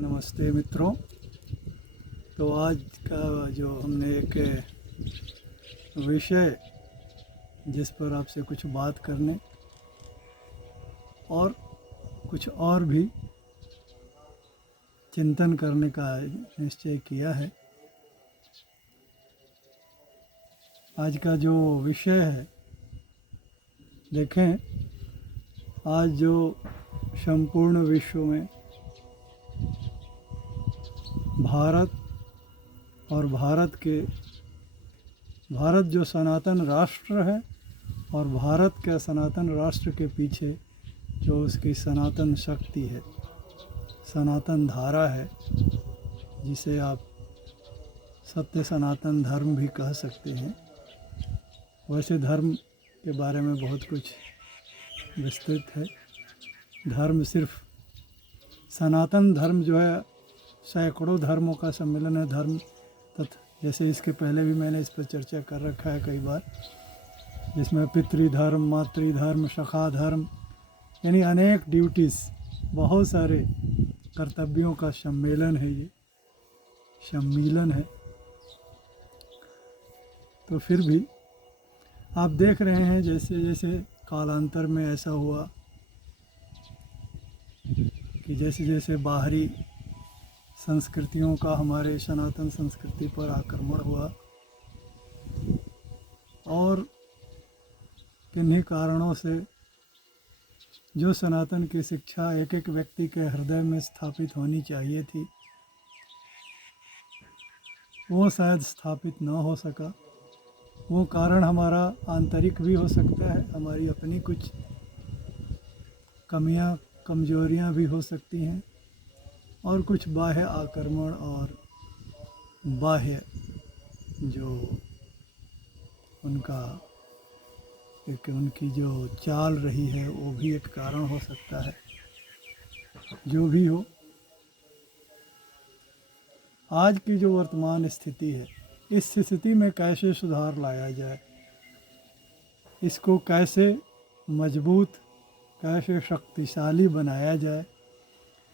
नमस्ते मित्रों। तो आज का जो हमने एक विषय जिस पर आपसे कुछ बात करने और कुछ और भी चिंतन करने का निश्चय किया है। आज का जो विषय है, देखें आज जो संपूर्ण विश्व में भारत और भारत जो सनातन राष्ट्र है और भारत के सनातन राष्ट्र के पीछे जो उसकी सनातन शक्ति है, सनातन धारा है, जिसे आप सत्य सनातन धर्म भी कह सकते हैं। वैसे धर्म के बारे में बहुत कुछ विस्तृत है। धर्म सिर्फ सनातन धर्म जो है सैकड़ों धर्मों का सम्मेलन है। धर्म तथा जैसे इसके पहले भी मैंने इस पर चर्चा कर रखा है कई बार, जिसमें पितृधर्म, मातृधर्म, सखा धर्म, यानी अनेक ड्यूटीज़, बहुत सारे कर्तव्यों का सम्मेलन है, ये सम्मिलन है। तो फिर भी आप देख रहे हैं जैसे जैसे कालांतर में ऐसा हुआ कि जैसे जैसे बाहरी संस्कृतियों का हमारे सनातन संस्कृति पर आक्रमण हुआ और किन्हीं कारणों से जो सनातन की शिक्षा एक एक व्यक्ति के हृदय में स्थापित होनी चाहिए थी, वो शायद स्थापित न हो सका। वो कारण हमारा आंतरिक भी हो सकता है, हमारी अपनी कुछ कमियां कमजोरियां भी हो सकती हैं, और कुछ बाह्य आक्रमण और बाह्य जो उनकी जो चाल रही है वो भी एक कारण हो सकता है। जो भी हो, आज की जो वर्तमान स्थिति है, इस स्थिति में कैसे सुधार लाया जाए, इसको कैसे मजबूत, कैसे शक्तिशाली बनाया जाए,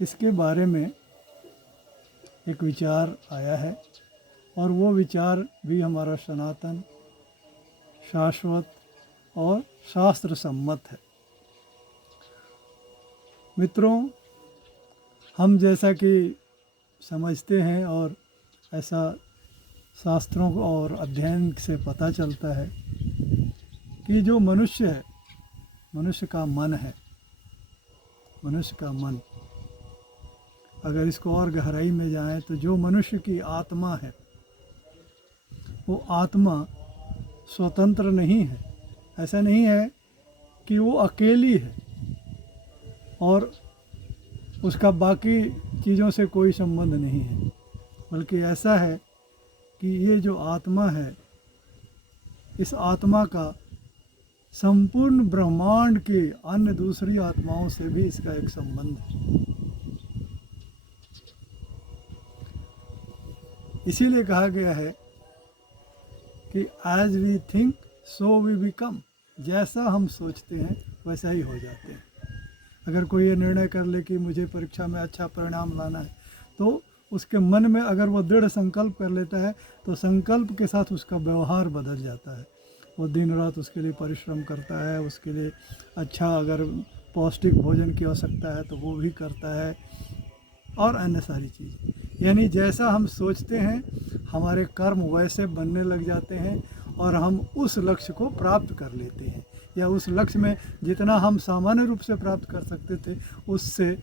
इसके बारे में एक विचार आया है। और वो विचार भी हमारा सनातन, शाश्वत और शास्त्र सम्मत है। मित्रों, हम जैसा कि समझते हैं और ऐसा शास्त्रों और अध्ययन से पता चलता है कि जो मनुष्य है, मनुष्य का मन है, मनुष्य का मन, अगर इसको और गहराई में जाएं तो जो मनुष्य की आत्मा है, वो आत्मा स्वतंत्र नहीं है। ऐसा नहीं है कि वो अकेली है और उसका बाकी चीज़ों से कोई संबंध नहीं है, बल्कि ऐसा है कि ये जो आत्मा है, इस आत्मा का संपूर्ण ब्रह्मांड के अन्य दूसरी आत्माओं से भी इसका एक संबंध है। इसीलिए कहा गया है कि as we think so we become, जैसा हम सोचते हैं वैसा ही हो जाते हैं। अगर कोई ये निर्णय कर ले कि मुझे परीक्षा में अच्छा परिणाम लाना है, तो उसके मन में अगर वो दृढ़ संकल्प कर लेता है तो संकल्प के साथ उसका व्यवहार बदल जाता है। वो दिन रात उसके लिए परिश्रम करता है, उसके लिए अच्छा अगर पौष्टिक भोजन की आवश्यकता है तो वो भी करता है, और अन्य सारी चीज़। यानी जैसा हम सोचते हैं हमारे कर्म वैसे बनने लग जाते हैं और हम उस लक्ष्य को प्राप्त कर लेते हैं, या उस लक्ष्य में जितना हम सामान्य रूप से प्राप्त कर सकते थे उससे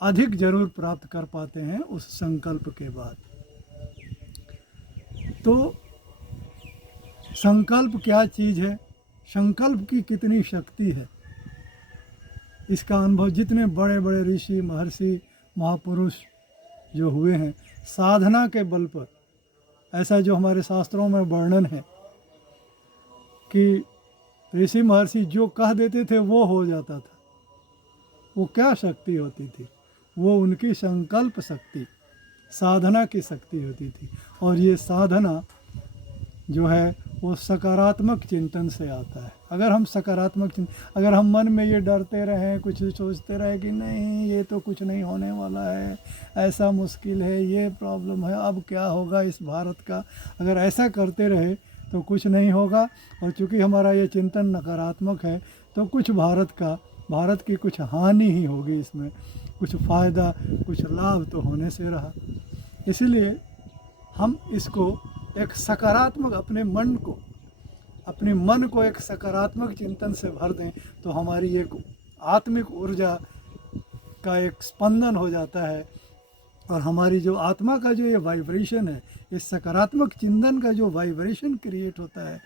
अधिक जरूर प्राप्त कर पाते हैं उस संकल्प के बाद। तो संकल्प क्या चीज़ है, संकल्प की कितनी शक्ति है, इसका अनुभव जितने बड़े बड़े ऋषि, महर्षि, महापुरुष जो हुए हैं साधना के बल पर, ऐसा जो हमारे शास्त्रों में वर्णन है कि ऋषि महर्षि जो कह देते थे वो हो जाता था। वो क्या शक्ति होती थी? वो उनकी संकल्प शक्ति, साधना की शक्ति होती थी। और ये साधना जो है वो सकारात्मक चिंतन से आता है। अगर हम सकारात्मक अगर हम मन में ये डरते रहें, कुछ सोचते रहें कि नहीं ये तो कुछ नहीं होने वाला है, ऐसा मुश्किल है, ये प्रॉब्लम है, अब क्या होगा इस भारत का, अगर ऐसा करते रहे तो कुछ नहीं होगा। और चूँकि हमारा ये चिंतन नकारात्मक है तो कुछ भारत की कुछ हानि ही होगी, इसमें कुछ फ़ायदा कुछ लाभ तो होने से रहा। इसलिए हम इसको एक सकारात्मक अपने मन को एक सकारात्मक चिंतन से भर दें तो हमारी एक आत्मिक ऊर्जा का एक स्पंदन हो जाता है। और हमारी जो आत्मा का जो ये वाइब्रेशन है, इस सकारात्मक चिंतन का जो वाइब्रेशन क्रिएट होता है,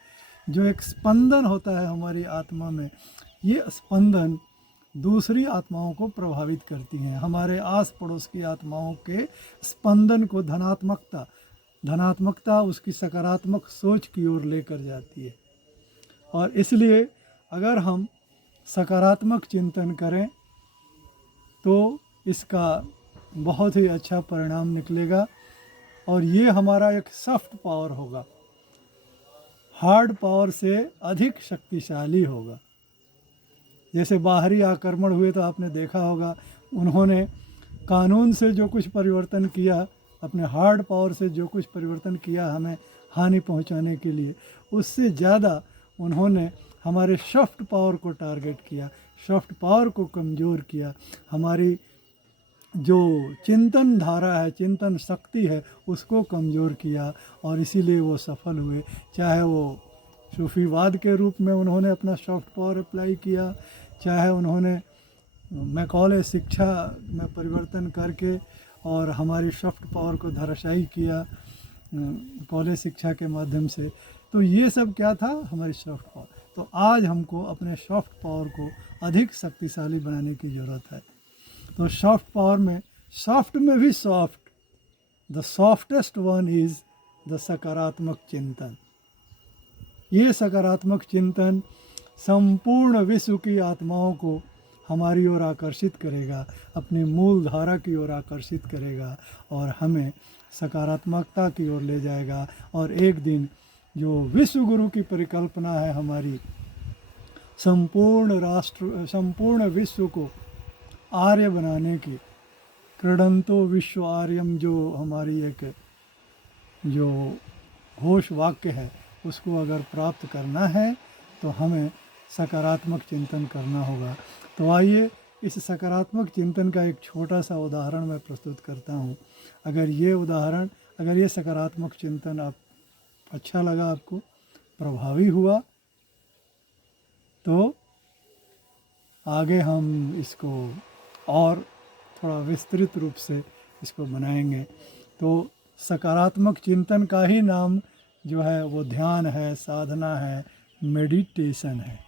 जो एक स्पंदन होता है हमारी आत्मा में, ये स्पंदन दूसरी आत्माओं को प्रभावित करती हैं। हमारे आस पड़ोस की आत्माओं के स्पंदन को धनात्मकता उसकी सकारात्मक सोच की ओर लेकर जाती है। और इसलिए अगर हम सकारात्मक चिंतन करें तो इसका बहुत ही अच्छा परिणाम निकलेगा। और ये हमारा एक सॉफ्ट पावर होगा, हार्ड पावर से अधिक शक्तिशाली होगा। जैसे बाहरी आक्रमण हुए तो आपने देखा होगा, उन्होंने कानून से जो कुछ परिवर्तन किया, अपने हार्ड पावर से जो कुछ परिवर्तन किया हमें हानि पहुंचाने के लिए, उससे ज़्यादा उन्होंने हमारे सॉफ्ट पावर को टारगेट किया, सॉफ्ट पावर को कमज़ोर किया, हमारी जो चिंतन धारा है, चिंतन शक्ति है, उसको कमज़ोर किया। और इसीलिए वो सफल हुए। चाहे वो सूफीवाद के रूप में उन्होंने अपना सॉफ्ट पावर अप्लाई किया, चाहे उन्होंने मैकॉले शिक्षा में परिवर्तन करके और हमारी सॉफ्ट पावर को धराशायी किया कॉलेज शिक्षा के माध्यम से। तो ये सब क्या था, हमारी सॉफ्ट पावर। तो आज हमको अपने सॉफ्ट पावर को अधिक शक्तिशाली बनाने की ज़रूरत है। तो सॉफ्ट पावर में, सॉफ्ट में भी soft, the softest one is the सकारात्मक चिंतन। ये सकारात्मक चिंतन संपूर्ण विश्व की आत्माओं को हमारी ओर आकर्षित करेगा, अपनी मूल धारा की ओर आकर्षित करेगा और हमें सकारात्मकता की ओर ले जाएगा। और एक दिन जो विश्व गुरु की परिकल्पना है हमारी, संपूर्ण विश्व को आर्य बनाने की, क्रीडंतो विश्व आर्यम, जो हमारी एक जो घोष वाक्य है, उसको अगर प्राप्त करना है तो हमें सकारात्मक चिंतन करना होगा। तो आइए इस सकारात्मक चिंतन का एक छोटा सा उदाहरण मैं प्रस्तुत करता हूँ। अगर ये सकारात्मक चिंतन आप अच्छा लगा, आपको प्रभावी हुआ, तो आगे हम इसको और थोड़ा विस्तृत रूप से इसको बनाएंगे। तो सकारात्मक चिंतन का ही नाम जो है वो ध्यान है, साधना है, मेडिटेशन है।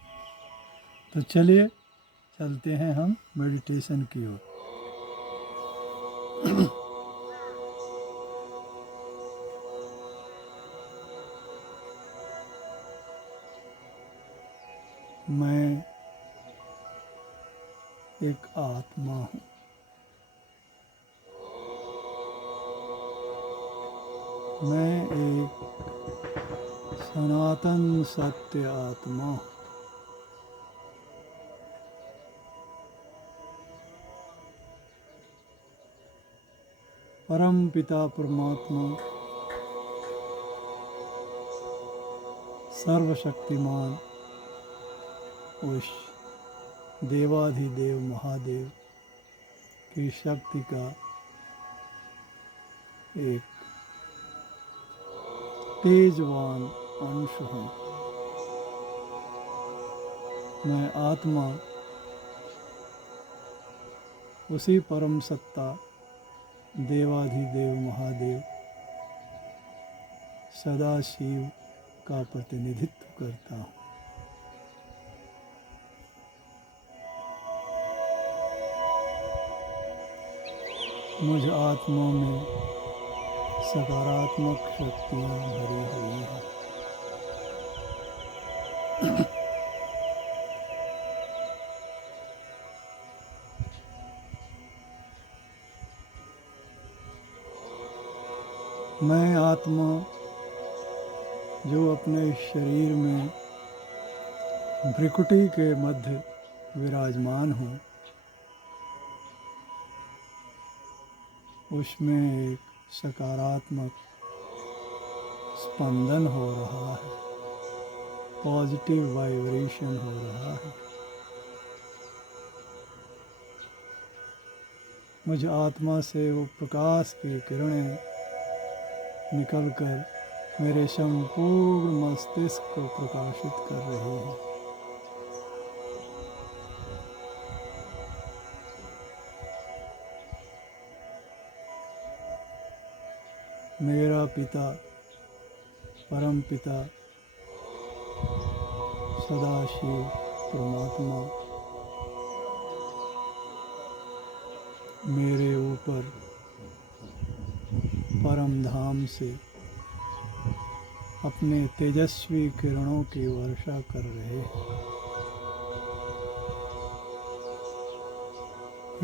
तो चलिए चलते हैं हम मेडिटेशन की ओर। मैं एक आत्मा हूँ। मैं एक सनातन सत्य आत्मा हूँ। परम पिता परमात्मा, सर्वशक्तिमान उस देवाधिदेव महादेव की शक्ति का एक तेजवान अंश हूँ। मैं आत्मा उसी परम सत्ता देवाधिदेव महादेव सदाशिव का प्रतिनिधित्व करता हूँ। मुझ आत्मा में सकारात्मक शक्तियाँ भरी हुई हैं। मैं आत्मा जो अपने शरीर में भ्रिकुटी के मध्य विराजमान हो, उसमें एक सकारात्मक स्पंदन हो रहा है, पॉजिटिव वाइब्रेशन हो रहा है। मुझ आत्मा से वो प्रकाश की किरणें निकलकर मेरे संपूर्ण मस्तिष्क को प्रकाशित कर रही हैं। मेरा पिता, परम पिता सदाशिव परमात्मा मेरे ऊपर परम धाम से अपने तेजस्वी किरणों की वर्षा कर रहे हैं।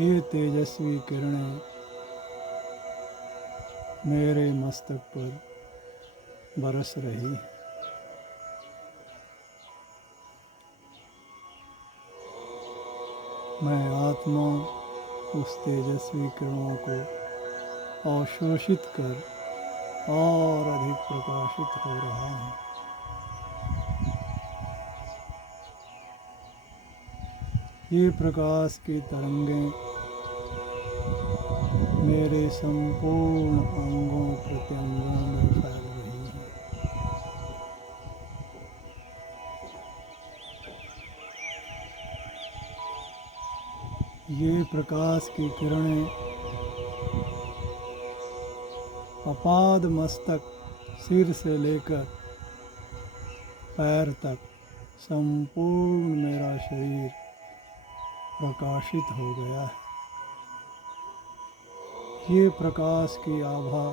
ये तेजस्वी किरणें मेरे मस्तक पर बरस रही हैं। मैं आत्मा उस तेजस्वी किरणों को अवशोषित कर और अधिक प्रकाशित हो रहा हूँ। ये प्रकाश की तरंगें मेरे संपूर्ण अंगों प्रत्यंगों में फैल रही हैं। ये प्रकाश की किरणें अपाद मस्तक सिर से लेकर पैर तक संपूर्ण मेरा शरीर प्रकाशित हो गया है। ये प्रकाश की आभा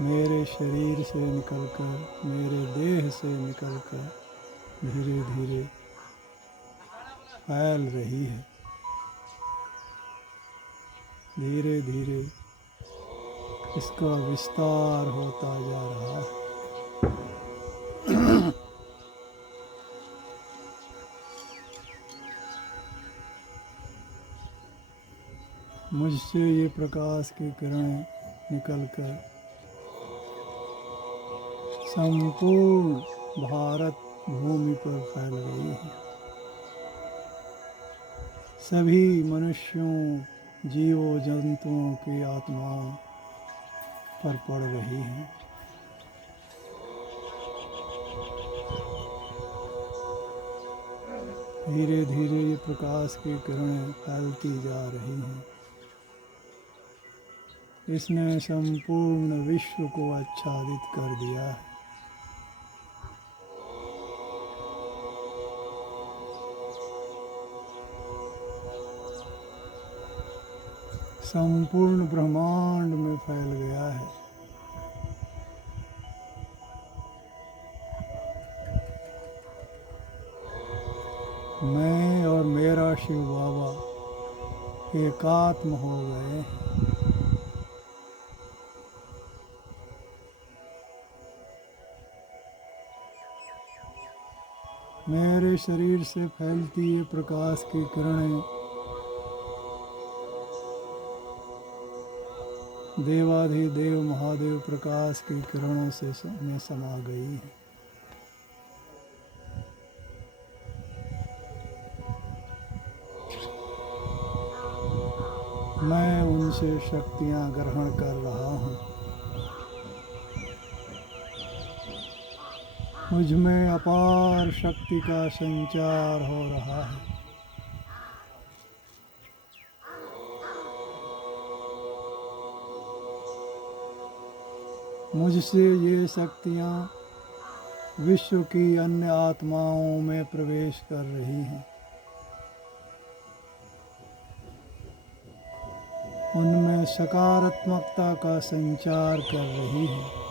मेरे शरीर से निकलकर, मेरे देह से निकलकर धीरे धीरे फैल रही है। धीरे धीरे इसका विस्तार होता जा रहा है। मुझसे ये प्रकाश की किरणें निकलकर संपूर्ण भारत भूमि पर फैल रही है। सभी मनुष्यों, जीवों, जंतुओं की आत्माओं पर पड़ रही है। धीरे धीरे ये प्रकाश की किरणें फैलती जा रही हैं। इसने संपूर्ण विश्व को आच्छादित कर दिया है। संपूर्ण ब्रह्मांड में फैल गया है। मैं और मेरा शिव बाबा एकात्म हो गए। मेरे शरीर से फैलती ये प्रकाश की किरणें देवाधिदेव महादेव प्रकाश की किरणों से में समा गई है। मैं उनसे शक्तियां ग्रहण कर रहा हूँ। मुझ में अपार शक्ति का संचार हो रहा है। मुझसे ये शक्तियाँ विश्व की अन्य आत्माओं में प्रवेश कर रही हैं। उनमें सकारात्मकता का संचार कर रही है।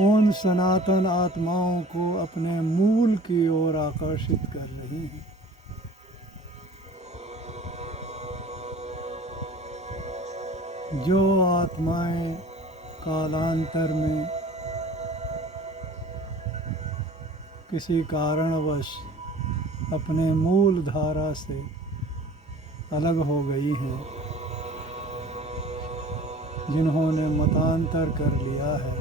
उन सनातन आत्माओं को अपने मूल की ओर आकर्षित कर रही है। जो आत्माएं कालांतर में किसी कारणवश अपने मूल धारा से अलग हो गई हैं, जिन्होंने मतांतर कर लिया है,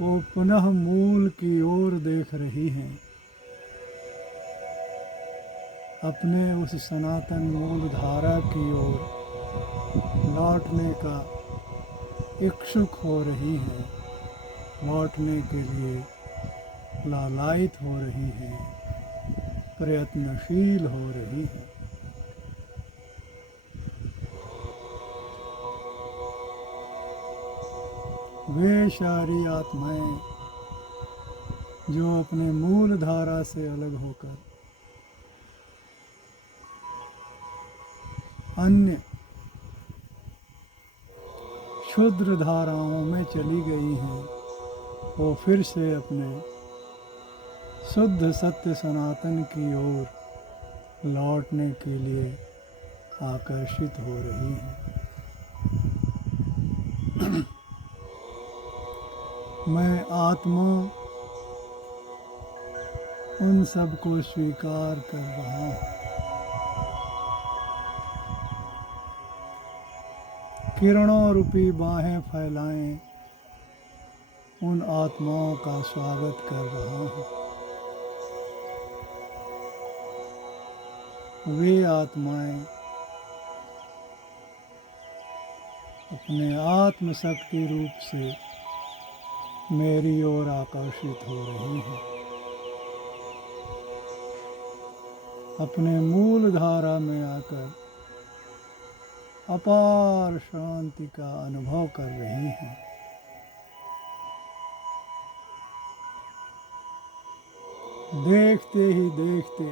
वो पुनः मूल की ओर देख रही हैं, अपने उस सनातन मूल धारा की ओर लौटने का इच्छुक हो रही हैं, लौटने के लिए लालायित हो रही हैं, प्रयत्नशील हो रही हैं। वे सारी आत्माएं जो अपने मूल धारा से अलग होकर अन्य क्षुद्र धाराओं में चली गई हैं, वो फिर से अपने शुद्ध सत्य सनातन की ओर लौटने के लिए आकर्षित हो रही हैं। मैं आत्मा उन सब को स्वीकार कर रहा हूँ। किरणों रूपी बाहें फैलाएं उन आत्माओं का स्वागत कर रहा हूँ। वे आत्माएं अपने आत्मशक्ति रूप से मेरी ओर आकर्षित हो रही हैं, अपने मूल धारा में आकर अपार शांति का अनुभव कर रही हैं। देखते ही देखते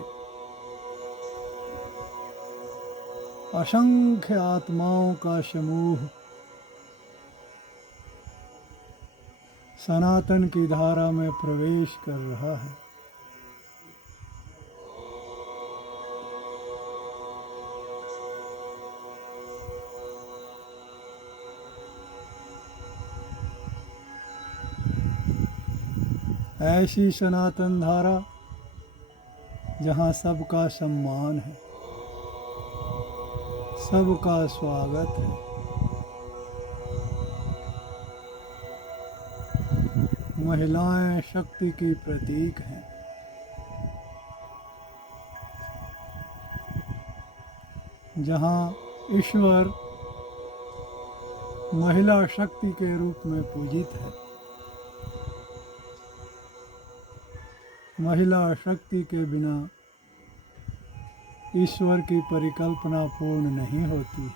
असंख्य आत्माओं का समूह सनातन की धारा में प्रवेश कर रहा है। ऐसी सनातन धारा जहाँ सबका सम्मान है, सबका स्वागत है, महिलाएं शक्ति की प्रतीक हैं, जहाँ ईश्वर महिला शक्ति के रूप में पूजित है। महिला शक्ति के बिना ईश्वर की परिकल्पना पूर्ण नहीं होती।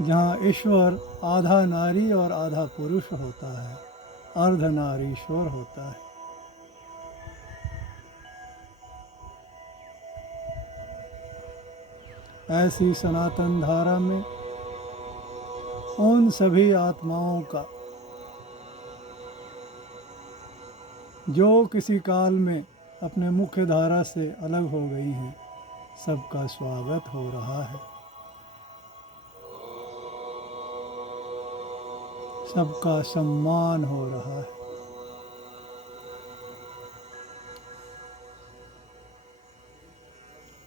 जहाँ ईश्वर आधा नारी और आधा पुरुष होता है, अर्धनारीश्वर होता है। ऐसी सनातन धारा में उन सभी आत्माओं का जो किसी काल में अपने मुख्य धारा से अलग हो गई हैं, सबका स्वागत हो रहा है, सबका सम्मान हो रहा है।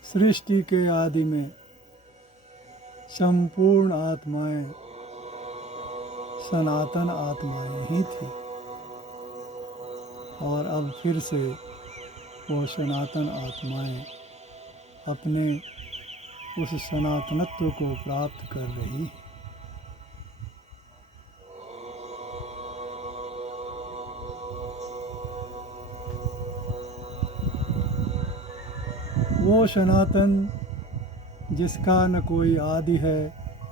सृष्टि के आदि में संपूर्ण आत्माएं सनातन आत्माएं ही थी, और अब फिर से वो सनातन आत्माएं अपने उस सनातनत्व को प्राप्त कर रही हैं। वो सनातन जिसका न कोई आदि है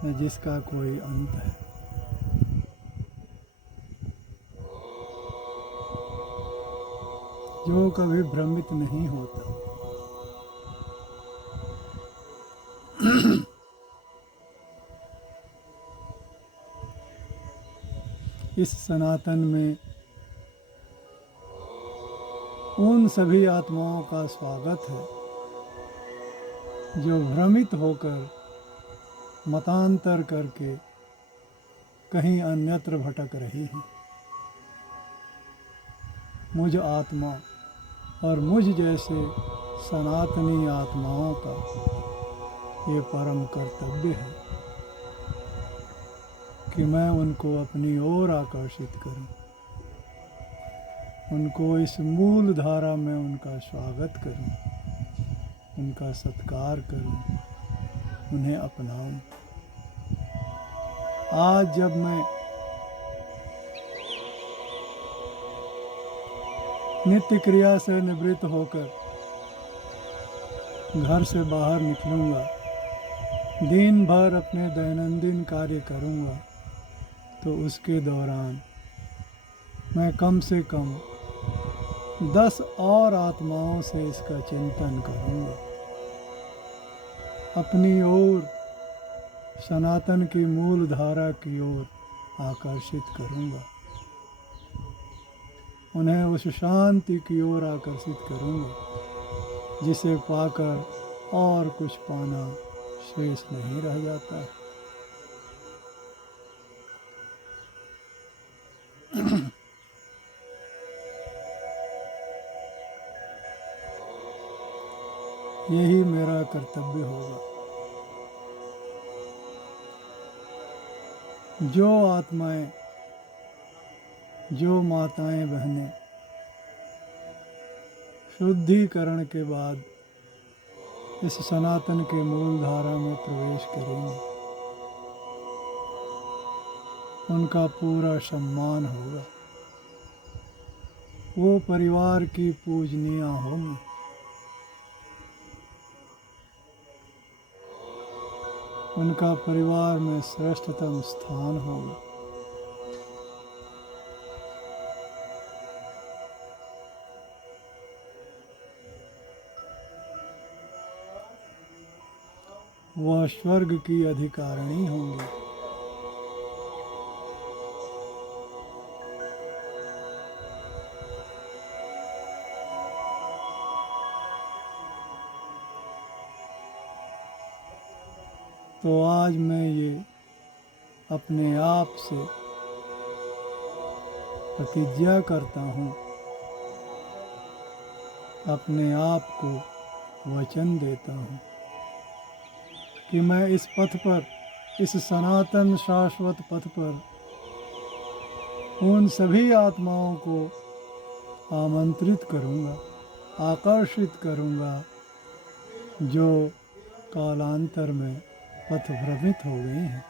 न जिसका कोई अंत है। जो कभी भ्रमित नहीं होता। इस सनातन में उन सभी आत्माओं का स्वागत है जो भ्रमित होकर मतांतर करके कहीं अन्यत्र भटक रही हैं। मुझ आत्मा और मुझ जैसे सनातनी आत्माओं का ये परम कर्तव्य है कि मैं उनको अपनी ओर आकर्षित करूं, उनको इस मूल धारा में उनका स्वागत करूं, उनका सत्कार करूं, उन्हें अपनाऊं। आज जब मैं नित्य क्रिया से निवृत्त होकर घर से बाहर निकलूँगा, दिन भर अपने दैनंदिन कार्य करूँगा, तो उसके दौरान मैं कम से कम 10 और आत्माओं से इसका चिंतन करूँगा, अपनी ओर सनातन की मूल धारा की ओर आकर्षित करूँगा, उन्हें उस शांति की ओर आकर्षित करूँगा जिसे पाकर और कुछ पाना शेष नहीं रह जाता है। यही मेरा कर्तव्य होगा। जो आत्माएं, जो माताएं बहनें शुद्धिकरण के बाद इस सनातन के मूल धारा में प्रवेश करेंगे, उनका पूरा सम्मान होगा, वो परिवार की पूजनीय होंगी। उनका परिवार में श्रेष्ठतम स्थान होगा। वह स्वर्ग की अधिकारिणी होंगी। तो आज मैं ये अपने आप से प्रतिज्ञा करता हूँ, अपने आप को वचन देता हूँ कि मैं इस पथ पर, इस सनातन शाश्वत पथ पर उन सभी आत्माओं को आमंत्रित करूँगा, आकर्षित करूँगा जो कालांतर में पथभ्रमित हो गई हैं।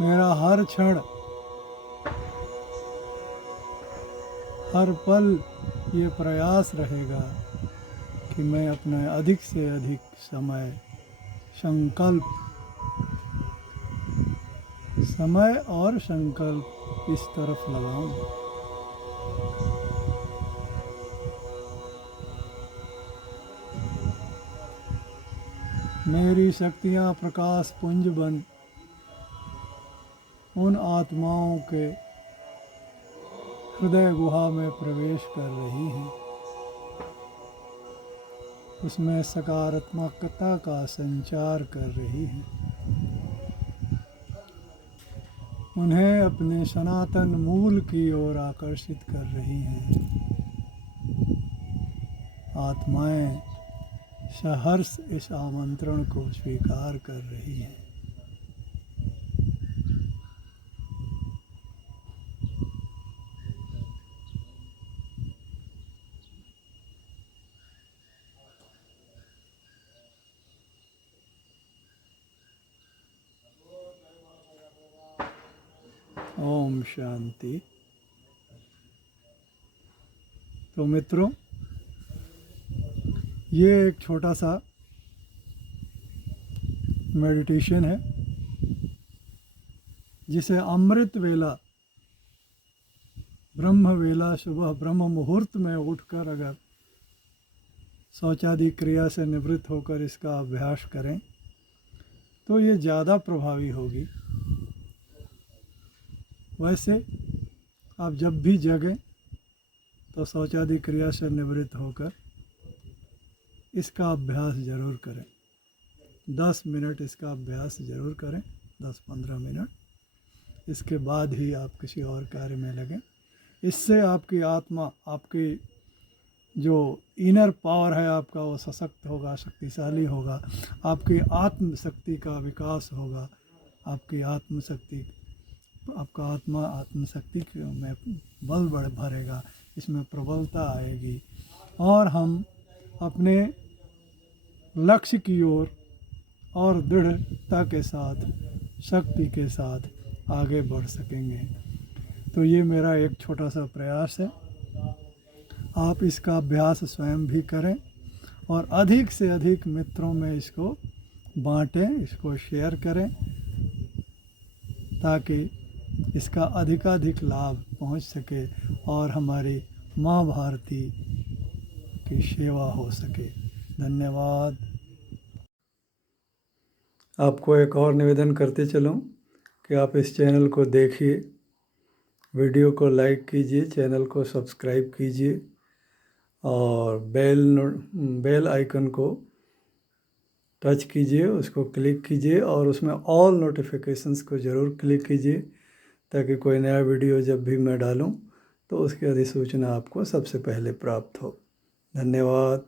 मेरा हर क्षण, हर पल ये प्रयास रहेगा कि मैं अपना अधिक से अधिक समय और संकल्प इस तरफ लगाऊं। मेरी शक्तियां प्रकाश पुंज बन उन आत्माओं के हृदय गुहा में प्रवेश कर रही हैं, उसमें सकारात्मकता का संचार कर रही हैं, उन्हें अपने सनातन मूल की ओर आकर्षित कर रही हैं। आत्माएं सहर्ष इस आमंत्रण को स्वीकार कर रही हैं। ओम शांति। तो मित्रों, ये एक छोटा सा मेडिटेशन है जिसे अमृत वेला, ब्रह्म वेला, सुबह ब्रह्म मुहूर्त में उठकर अगर शौचादि क्रिया से निवृत्त होकर इसका अभ्यास करें तो ये ज़्यादा प्रभावी होगी। वैसे आप जब भी जगें तो शौचादि क्रिया से निवृत्त होकर इसका अभ्यास ज़रूर करें। 10 मिनट इसका अभ्यास ज़रूर करें, 10-15 मिनट। इसके बाद ही आप किसी और कार्य में लगें। इससे आपकी आत्मा, आपकी जो इनर पावर है आपका, वो सशक्त होगा, शक्तिशाली होगा। आपकी आत्मशक्ति का विकास होगा। आपकी आत्मशक्ति, आपका आत्मा आत्मशक्ति में बल भरेगा, इसमें प्रबलता आएगी और हम अपने लक्ष्य की ओर और दृढ़ता के साथ, शक्ति के साथ आगे बढ़ सकेंगे। तो ये मेरा एक छोटा सा प्रयास है। आप इसका अभ्यास स्वयं भी करें और अधिक से अधिक मित्रों में इसको बांटें, इसको शेयर करें, ताकि इसका अधिकाधिक लाभ पहुंच सके और हमारी माँ भारती की सेवा हो सके। धन्यवाद। आपको एक और निवेदन करते चलूं कि आप इस चैनल को देखिए, वीडियो को लाइक कीजिए, चैनल को सब्सक्राइब कीजिए और बेल आइकन को टच कीजिए, उसको क्लिक कीजिए और उसमें ऑल नोटिफिकेशंस को ज़रूर क्लिक कीजिए, ताकि कोई नया वीडियो जब भी मैं डालूं तो उसकी अधिसूचना आपको सबसे पहले प्राप्त हो। धन्यवाद।